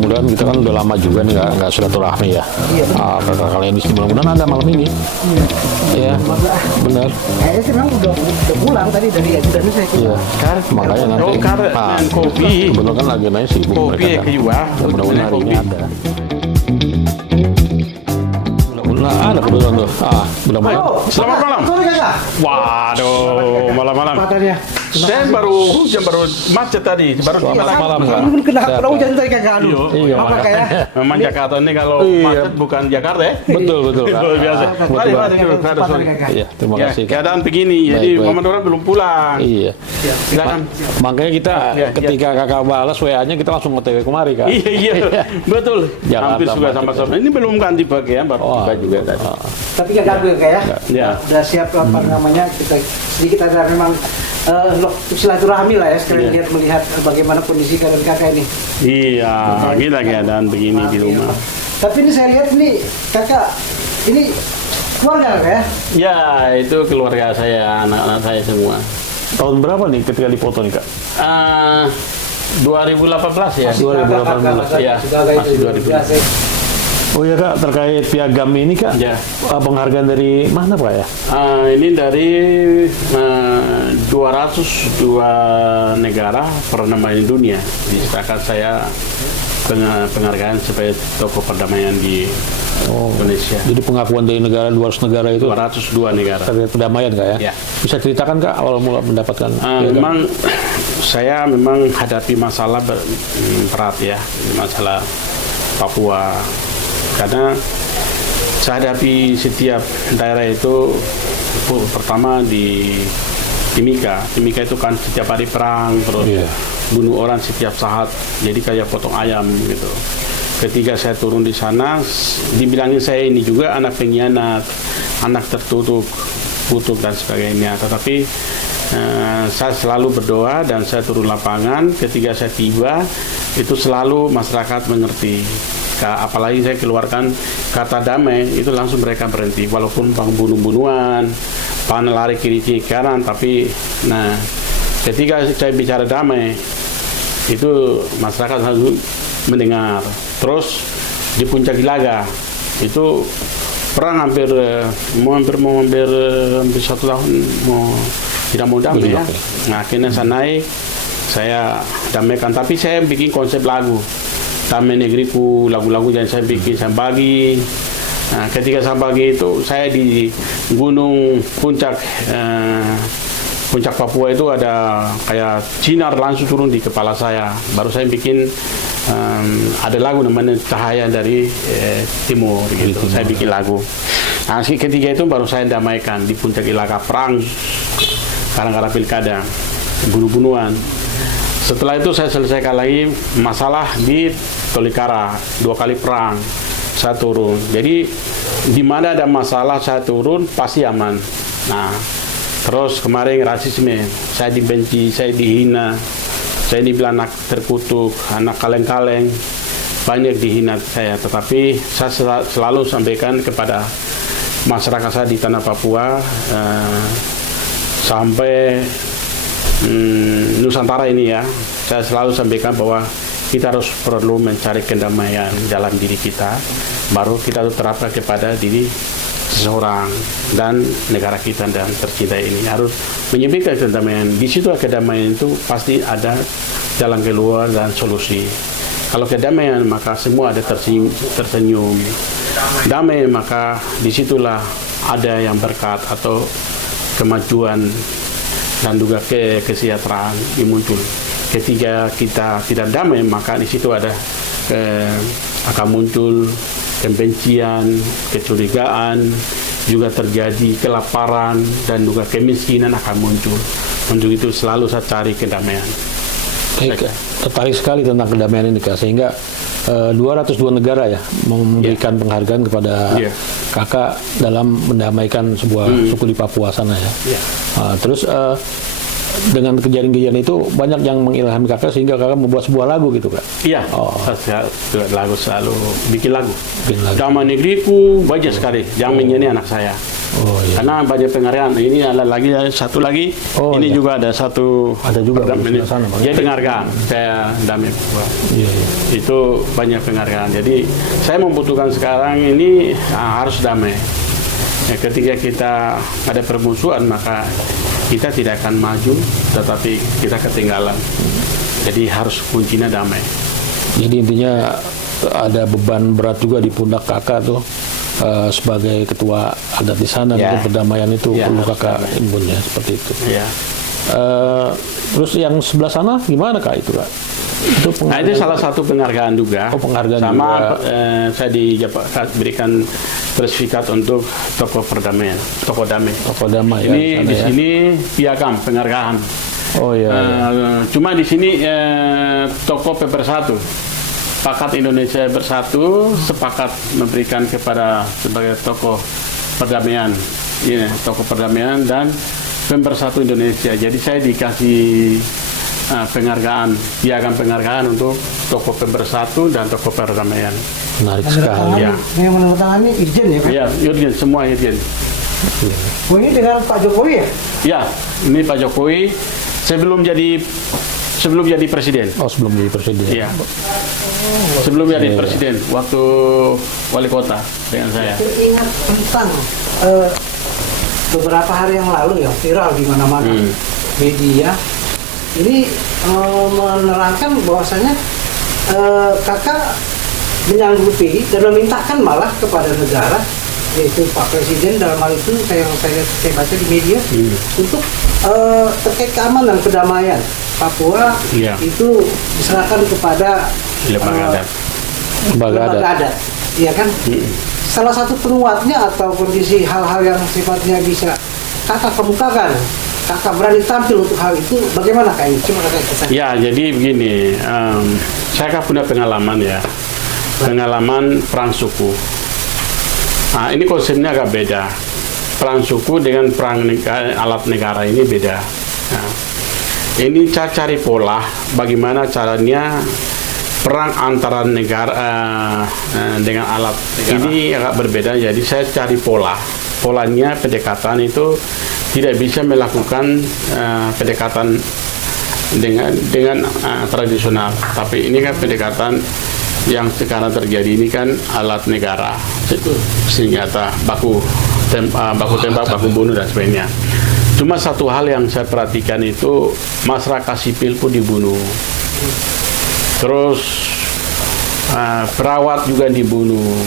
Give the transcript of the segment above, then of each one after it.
mudah-mudahan kita kan udah lama juga nih nggak silaturahmi ya. Kakak kalian di sini mudah-mudahan ada malam ini. Iya, benar. Kayaknya sih memang udah pulang tadi dari Indonesia. Iya, makanya nanti. Kopi. Kebetulan kan lagi naik sibuk Kopi mereka. kejual. Mudah-mudahan hari ini ada. Nah, ada kebetulan tuh. Mudah-mudahan. Selamat malam. Sorry kakak. Waduh, malam-malam. Katanya. Saya baru hujan, baru macet tadi. Baru Selamat malam, Kak. Kamu kena Sehat, hujan tadi kakak. Aduh. Iya, Apa kayak? Memang Jakarta ini kalau macet bukan Jakarta ya. Betul, Kak. Luar biasa. Mari, mari dulu. Sorry. Iya, terima Ya, kasih. Kak. keadaan begini, jadi Baik. Muhammad Nurul belum pulang. Iya. Silakan. Makanya kita ketika kakak balas WA-nya kita langsung OTW kemari, Kak. Iya, betul. Jakarta Hampir juga macet. sama-sama. Ini belum ganti pakaian, baru tiba juga tadi. Tapi gak gaduh kayak ya. Ya. Udah siap apa namanya kita sedikit ada memang silaturahmi lah ya sekalian melihat bagaimana kondisi kalian kakak ini. Iya, kita keadaan begini di rumah. Tapi ini saya lihat ini kakak ini keluarga kakak ya. Ya, itu keluarga saya, anak-anak saya semua. Tahun berapa nih ketika dipoto nih, Kak? 2018 ya. 2018. Ya, masih 2018. Oh iya, Kak, terkait piagam ini, Kak. Ya. Penghargaan dari mana, Pak ya? Ini dari 202 negara perdamaian dunia. Misalkan saya penghargaan sebagai tokoh perdamaian di Indonesia. Jadi pengakuan dari negara, 200 negara itu 202 negara. terkait perdamaian, Kak ya? Ya. Bisa ceritakan, Kak, awal mula mendapatkan piagam? Memang saya hadapi masalah berat ya, masalah Papua. Karena saya hadapi setiap daerah itu pertama di Timika. Timika itu kan setiap hari perang, terus bunuh orang setiap saat, jadi kayak potong ayam gitu. Ketika saya turun di sana, dibilangin saya ini juga anak pengkhianat, anak tertutup, kutuk dan sebagainya. Tetapi saya selalu berdoa dan saya turun lapangan. Ketika saya tiba, itu selalu masyarakat mengerti. Apalagi saya keluarkan kata damai, itu langsung mereka berhenti. Walaupun bunuh-bunuhan, panah lari kiri kanan, tapi ketika saya bicara damai, itu masyarakat harus mendengar. Terus di Puncak Ilaga, itu perang hampir 1 tahun tidak mau damai ya. Nah, akhirnya saya naik, saya damaikan, tapi saya bikin konsep lagu. Damai Negeriku, lagu-lagu yang saya bikin, saya bagi. Nah, ketika saya bagi itu, saya di gunung puncak Papua itu ada kayak sinar langsung turun di kepala saya. Baru saya bikin ada lagu namanya Cahaya dari Timur gitu. Saya bikin lagu. Nah, ketika itu baru saya damaikan di Puncak Ilaga, perang kadang-kadang pilkada, bunuh-bunuhan. Setelah itu saya selesaikan lagi masalah di Tolikara, 2 kali perang saya turun. Jadi di mana ada masalah saya turun pasti aman. Nah, terus kemarin rasisme, saya dibenci, saya dihina, saya dibilang anak terkutuk, anak kaleng-kaleng, banyak dihina saya. Tetapi saya selalu sampaikan kepada masyarakat saya di tanah Papua sampai Nusantara ini ya, saya selalu sampaikan bahwa kita harus perlu mencari kedamaian dalam diri kita, baru kita terapkan kepada diri seseorang dan negara kita dan tercinta ini. Harus menyebutkan kedamaian. Di situ kedamaian itu pasti ada jalan keluar dan solusi. Kalau kedamaian maka semua ada tersenyum. Damai maka disitulah ada yang berkat atau kemajuan dan juga kesejahteraan yang muncul. Ketika kita tidak damai, maka di situ ada akan muncul kebencian, kecurigaan, juga terjadi kelaparan dan juga kemiskinan akan muncul. Untuk itu selalu saya cari kedamaian. Baik, tertarik sekali tentang kedamaian ini, Kak, sehingga 202 negara ya memberikan penghargaan kepada kakak dalam mendamaikan sebuah suku di Papua sana ya. Terus dengan kejadian-kejadian itu banyak yang mengilhami kakak sehingga kakak membuat sebuah lagu gitu, Kak. Iya, saya buat lagu, selalu bikin lagu. Damai Negeriku banyak sekali. Yang menyanyi anak saya. Oh, iya. Karena banyak penghargaan. Ini ada lagi satu lagi. Oh, ini iya. juga ada satu. Ada juga di sana, Bang. Jadi penghargaan. Saya damai Papua. Iya, iya. Itu banyak penghargaan. Jadi saya membutuhkan sekarang ini harus damai. Ya, ketika kita ada permusuhan maka kita tidak akan maju, tetapi kita ketinggalan. Jadi harus kuncinya damai. Jadi intinya ada beban berat juga di pundak kakak tuh sebagai ketua adat di sana, untuk perdamaian itu perlu kakak imbun ya, seperti itu. Ya. Terus yang sebelah sana gimana kak itu kak? Nah itu salah satu penghargaan juga. Oh, penghargaan sama juga. Saya berikan sertifikat untuk tokoh perdamaian, tokoh damai. Tokoh damai. Ini ya, di sini piagam penghargaan. Oh iya. Cuma di sini tokoh pemersatu, Pakat Indonesia Bersatu sepakat memberikan kepada sebagai tokoh perdamaian, tokoh perdamaian dan pemersatu Indonesia. Jadi saya dikasih penghargaan, piagam penghargaan untuk tokoh pemersatu dan tokoh perdamaian. Menarik sekali. Ya. Yang menandatangani Irjen ya kan? Iya, Irjen, semua Irjen. Oh, ini dengan Pak Jokowi ya? Ya, ini Pak Jokowi sebelum jadi presiden. Oh, sebelum jadi presiden. Iya. Sebelum jadi presiden, waktu wali kota dengan saya. Ingat tentang beberapa hari yang lalu ya, viral di mana-mana media. Ini menerangkan bahwasanya kakak menyanggupi dan memintakan malah kepada negara, yaitu Pak Presiden dalam hal itu saya baca di media, untuk terkait keamanan kedamaian Papua itu diserahkan kepada lembaga adat, iya kan? Salah satu penguatnya atau kondisi hal-hal yang sifatnya bisa kakak kemukakan, kakak berani tampil untuk hal itu, bagaimana kak ini? Cuma kakak kesan. Ya, jadi begini, saya kan punya pengalaman ya, pengalaman perang suku. Nah, ini konsepnya agak beda. Perang suku dengan perang alat negara ini beda. Nah, ini saya cari pola bagaimana caranya perang antara negara dengan alat negara. Ini agak berbeda, jadi saya cari polanya pendekatan itu tidak bisa melakukan pendekatan dengan tradisional, tapi ini kan pendekatan yang sekarang terjadi ini kan alat negara, senjata, baku tembak, baku bunuh dan sebagainya. Cuma satu hal yang saya perhatikan itu masyarakat sipil pun dibunuh. Terus perawat juga dibunuh.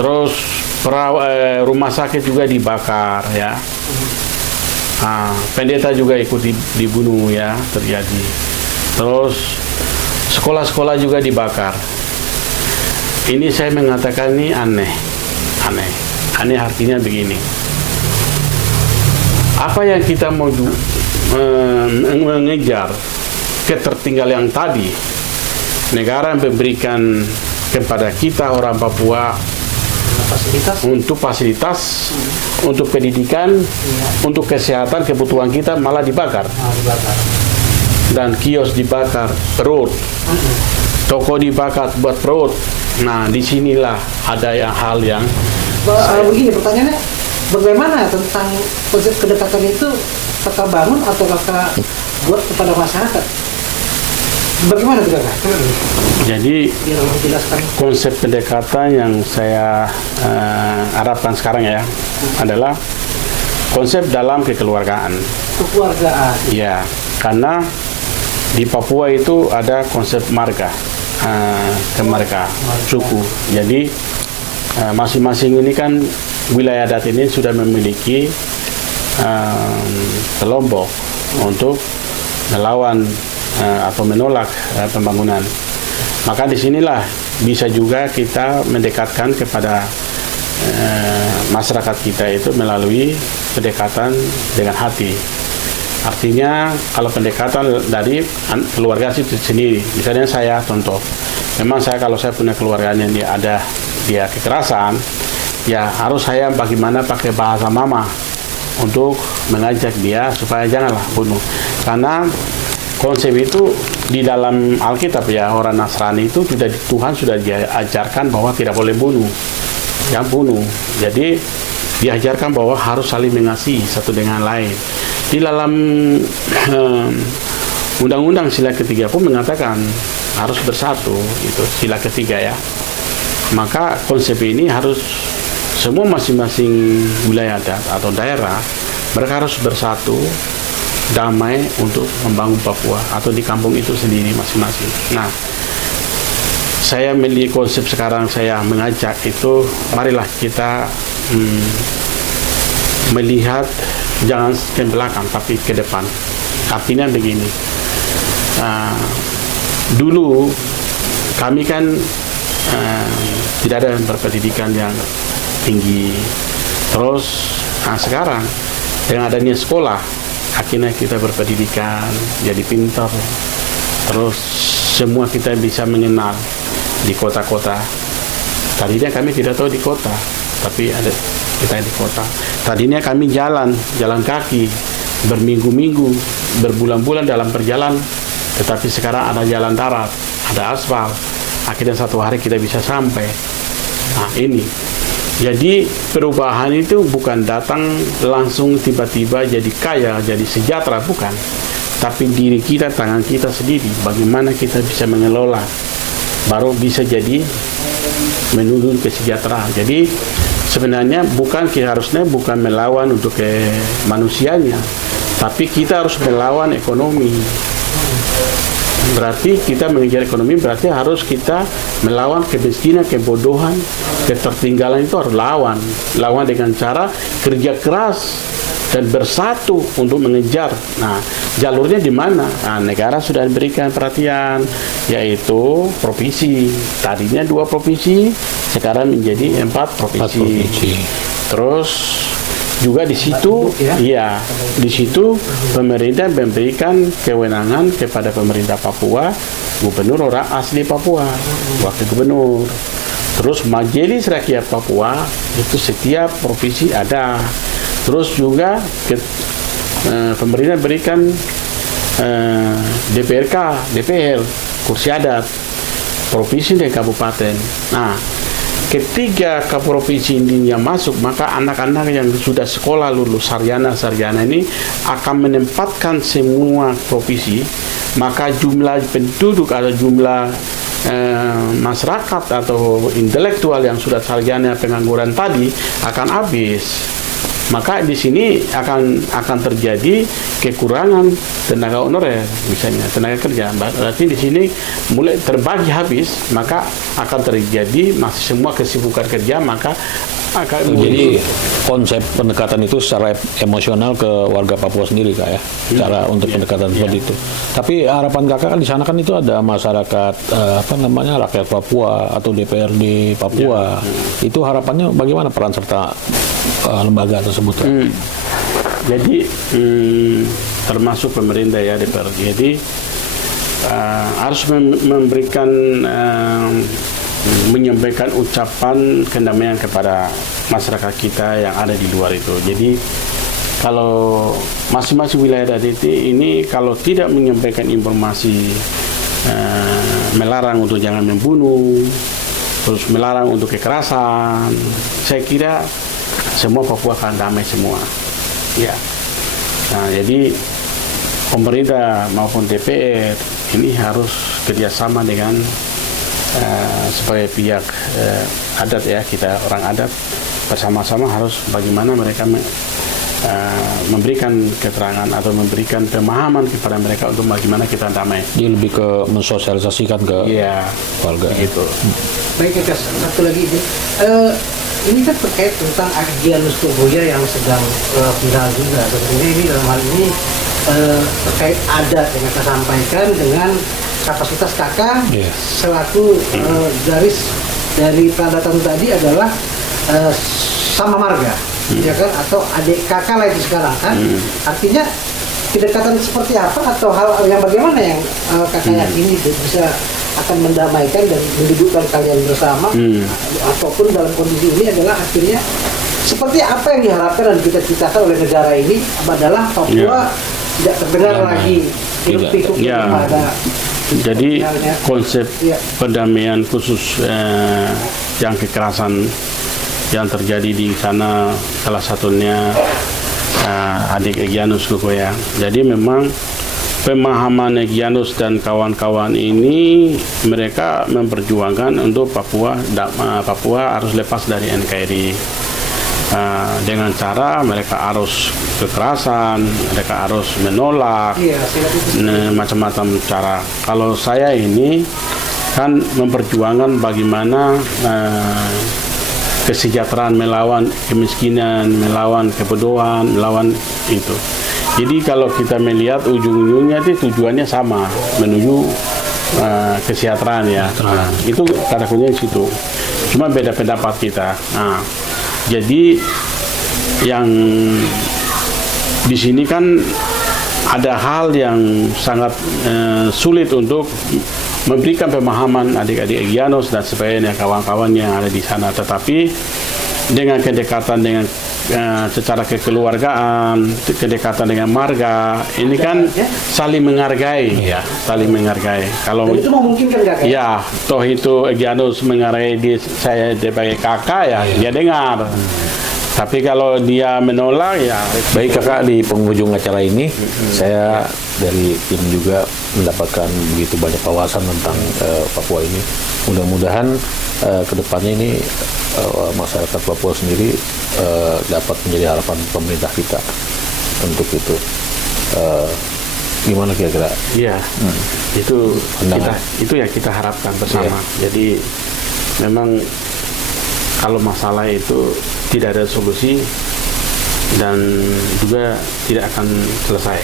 Terus rumah sakit juga dibakar ya. Pendeta juga ikut dibunuh ya, terjadi. Terus sekolah-sekolah juga dibakar. Ini saya mengatakan ini aneh. Aneh artinya begini. Apa yang kita mau mengejar ketertinggalan yang tadi, negara memberikan kepada kita orang Papua untuk fasilitas, untuk pendidikan, untuk kesehatan, kebutuhan kita malah dibakar. Dan kios dibakar, perut, toko dibakar buat perut. Nah, disinilah ada hal yang begini pertanyaannya, bagaimana tentang konsep kedekatan itu kakak bangun atau kakak buat kepada masyarakat? Bagaimana itu kakak? Jadi konsep pendekatan yang saya harapkan sekarang ya adalah konsep dalam kekeluargaan. Kekeluargaan. Ya, karena di Papua itu ada konsep marga, kemarga, suku. Jadi masing-masing ini kan wilayah adat ini sudah memiliki kelompok untuk melawan atau menolak pembangunan. Maka disinilah bisa juga kita mendekatkan kepada masyarakat kita itu melalui pendekatan dengan hati. Artinya kalau pendekatan dari keluarga sendiri, misalnya saya contoh, memang kalau saya punya keluarganya dia kekerasan, ya harus saya bagaimana pakai bahasa mama untuk mengajak dia supaya janganlah bunuh. Karena konsep itu di dalam Alkitab ya, orang Nasrani itu Tuhan sudah diajarkan bahwa tidak boleh bunuh, jangan bunuh. Jadi diajarkan bahwa harus saling mengasihi satu dengan lain. Di dalam Undang-Undang Sila ketiga pun mengatakan harus bersatu, itu sila ketiga ya. Maka konsep ini harus semua masing-masing wilayah atau daerah mereka harus bersatu damai untuk membangun Papua atau di kampung itu sendiri masing-masing. Nah, saya melihat konsep sekarang saya mengajak itu, marilah kita melihat jangan ke belakang tapi ke depan. Artinya begini, dulu kami kan tidak ada berpendidikan yang tinggi. Terus sekarang dengan adanya sekolah, akhirnya kita berpendidikan, jadi pintar. Terus semua kita bisa mengenal di kota-kota. Tadinya kami tidak tahu di kota, tapi ada kita di kota. Tadinya kami jalan kaki berminggu-minggu, berbulan-bulan dalam perjalanan, tetapi sekarang ada jalan darat, ada aspal. Akhirnya satu hari kita bisa sampai. Nah ini, jadi perubahan itu bukan datang langsung tiba-tiba jadi kaya, jadi sejahtera, bukan. Tapi diri kita, tangan kita sendiri, bagaimana kita bisa mengelola, baru bisa jadi menuju kesejahteraan. Jadi sebenarnya harusnya bukan melawan untuk manusianya, tapi kita harus melawan ekonomi. Berarti kita mengejar ekonomi, berarti harus kita melawan kemiskinan, kebodohan, ketertinggalan. Itu harus lawan dengan cara kerja keras dan bersatu untuk mengejar. Nah, jalurnya di mana? Nah, negara sudah diberikan perhatian, yaitu provinsi. Tadinya 2 provinsi, sekarang menjadi 4 provinsi. Terus juga di situ, di situ pemerintah memberikan kewenangan kepada pemerintah Papua, gubernur orang asli Papua, wakil gubernur. Terus Majelis Rakyat Papua itu setiap provinsi ada. Terus juga pemerintah berikan DPR, kursi adat, provinsi dan kabupaten. Nah, ketika ke provinsi ini yang masuk, maka anak-anak yang sudah sekolah lulus sarjana ini akan menempatkan semua provinsi, maka jumlah penduduk atau jumlah masyarakat atau intelektual yang sudah sarjana pengangguran tadi akan habis. Maka di sini akan terjadi kekurangan tenaga honorer, misalnya tenaga kerja. Berarti di sini mulai terbagi habis, maka akan terjadi masih semua kesibukan kerja, maka akan jadi konsep pendekatan itu secara emosional ke warga Papua sendiri, Kak ya, cara untuk pendekatan seperti itu. Tapi harapan Kakak kan di sana kan itu ada masyarakat rakyat Papua atau DPRD Papua. Itu harapannya bagaimana peran serta lembaga tersebut? Jadi termasuk pemerintah ya, DPRD. Jadi harus memberikan menyampaikan ucapan kedamaian kepada masyarakat kita yang ada di luar itu. Jadi kalau masing-masing wilayah DT ini kalau tidak menyampaikan informasi melarang untuk jangan membunuh, terus melarang untuk kekerasan, saya kira semua Papua akan damai semua. Ya. Nah, jadi pemerintah maupun DPR ini harus kerjasama dengan sebagai pihak adat ya, kita orang adat bersama-sama harus bagaimana mereka memberikan keterangan atau memberikan pemahaman kepada mereka untuk bagaimana kita damai. Dia lebih ke mensosialisasikan ke warga. Gitu. Baik, satu lagi ini kan terkait tentang Agyanus Purboya yang sedang viral juga. Sebenarnya ini dalam hal ini terkait adat yang kita sampaikan dengan kapasitas Kakak selaku garis dari Pradatan tadi adalah sama marga, ya kan, atau adik Kakak lah itu sekarang kan. Artinya kedekatan seperti apa atau hal yang bagaimana yang Kakak yakini bisa akan mendamaikan dan mendudukkan kalian bersama, ataupun dalam kondisi ini adalah akhirnya seperti apa yang diharapkan dan dicita-citakan oleh negara ini adalah Papua tidak terdengar lagi hiruk-pikuk pada. Jadi konsep perdamaian khusus yang kekerasan yang terjadi di sana, salah satunya adik Egyanus Kokoya. Jadi memang pemahaman Egyanus dan kawan-kawan ini, mereka memperjuangkan untuk Papua harus lepas dari NKRI. Dengan cara mereka harus kekerasan, mereka harus menolak, macam-macam cara. Kalau saya ini kan memperjuangkan bagaimana kesejahteraan, melawan kemiskinan, melawan kebodohan, melawan itu. Jadi kalau kita melihat ujung-ujungnya itu tujuannya sama, menuju kesejahteraan ya. Itu kata kuncinya di situ. Cuma beda pendapat kita. Jadi yang di sini kan ada hal yang sangat sulit untuk memberikan pemahaman adik-adik Egyanus dan sebagainya, kawan-kawan yang ada di sana. Tetapi dengan kedekatan dengan secara kekeluargaan, kedekatan dengan marga, ini kan saling menghargai, ya, saling menghargai. Kalau itu memungkinkan kakak? Ya, toh itu Egyanus menghargai saya sebagai kakak, ya, dia dengar. Tapi kalau dia menolak, ya. Baik kakak, di penghujung acara ini saya dari tim juga mendapatkan begitu banyak wawasan tentang Papua ini. Mudah-mudahan kedepannya ini masyarakat Papua sendiri dapat menjadi harapan pemerintah kita untuk itu. Gimana kira-kira? Iya, itu ya kita harapkan bersama. Jadi memang kalau masalah itu tidak ada solusi dan juga tidak akan selesai.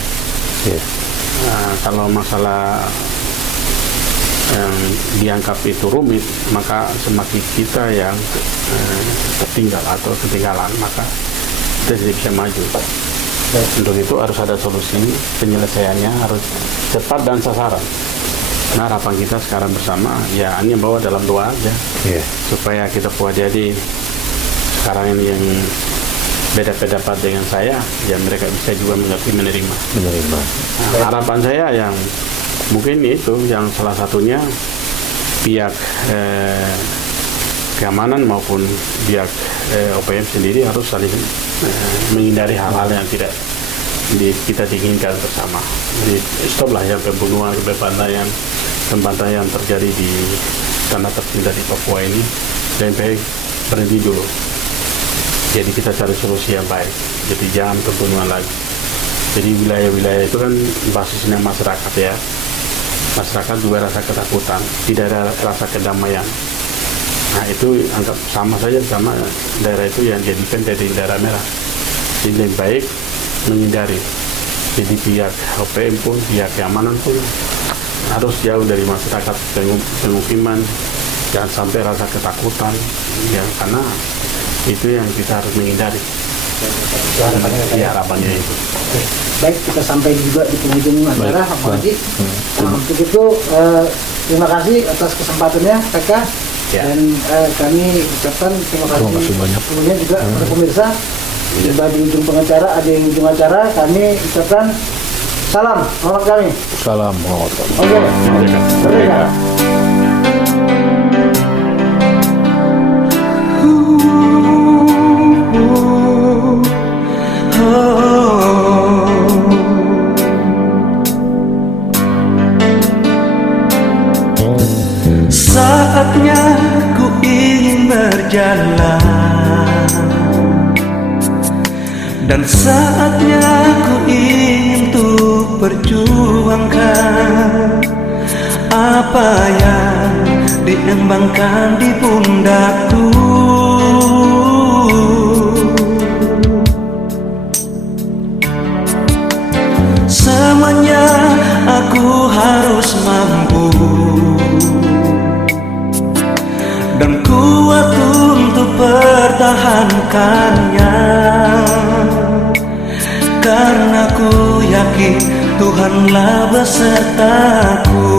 Kalau masalah yang dianggap itu rumit, maka semakin kita yang tertinggal atau ketinggalan, maka kita tidak bisa maju. Untuk itu harus ada solusi, penyelesaiannya harus cepat dan sasaran. Nah, harapan kita sekarang bersama, ya hanya bawa dalam doa aja, supaya kita buat jadi sekarang ini yang beda pendapat dengan saya, ya mereka bisa juga mengerti, menerima. Nah, harapan saya yang mungkin itu, yang salah satunya pihak keamanan maupun pihak OPM sendiri harus saling menghindari hal-hal yang tidak kita inginkan bersama. Jadi stoplah yang pembunuhan, pembantaian terjadi di tanah tercinta di Papua ini, dan baik berhenti dulu. Jadi kita cari solusi yang baik. Jadi jangan pembunuhan lagi. Jadi wilayah-wilayah itu kan basisnya masyarakat, ya. Masyarakat juga rasa ketakutan, tidak ada rasa kedamaian. Nah, itu anggap sama saja sama daerah itu yang jadikan dari daerah merah. Jadi lebih baik menghindari. Jadi pihak OPM pun, pihak keamanan pun harus jauh dari masyarakat pemukiman, jangan sampai rasa ketakutan, ya, karena itu yang kita harus menghindari. Harapannya itu. Baik, kita sampai juga di penghujung acara, Pak Haji. Untuk itu terima kasih atas kesempatannya, kakak. Dan kami ucapkan terima kasih banyak. Sebelumnya juga kepada pemirsa. Tiba di ujung pengacara, ada yang ujung acara, kami ucapkan salam hormat kami. Salam hormat kami. Oke. Merdeka. Saatnya ku ingin berjalan, dan saatnya ku ingin untuk perjuangkan apa yang diembangkan di pundakku. Semuanya aku harus mampu dan kuat untuk pertahankannya, karena ku yakin Tuhanlah besertaku.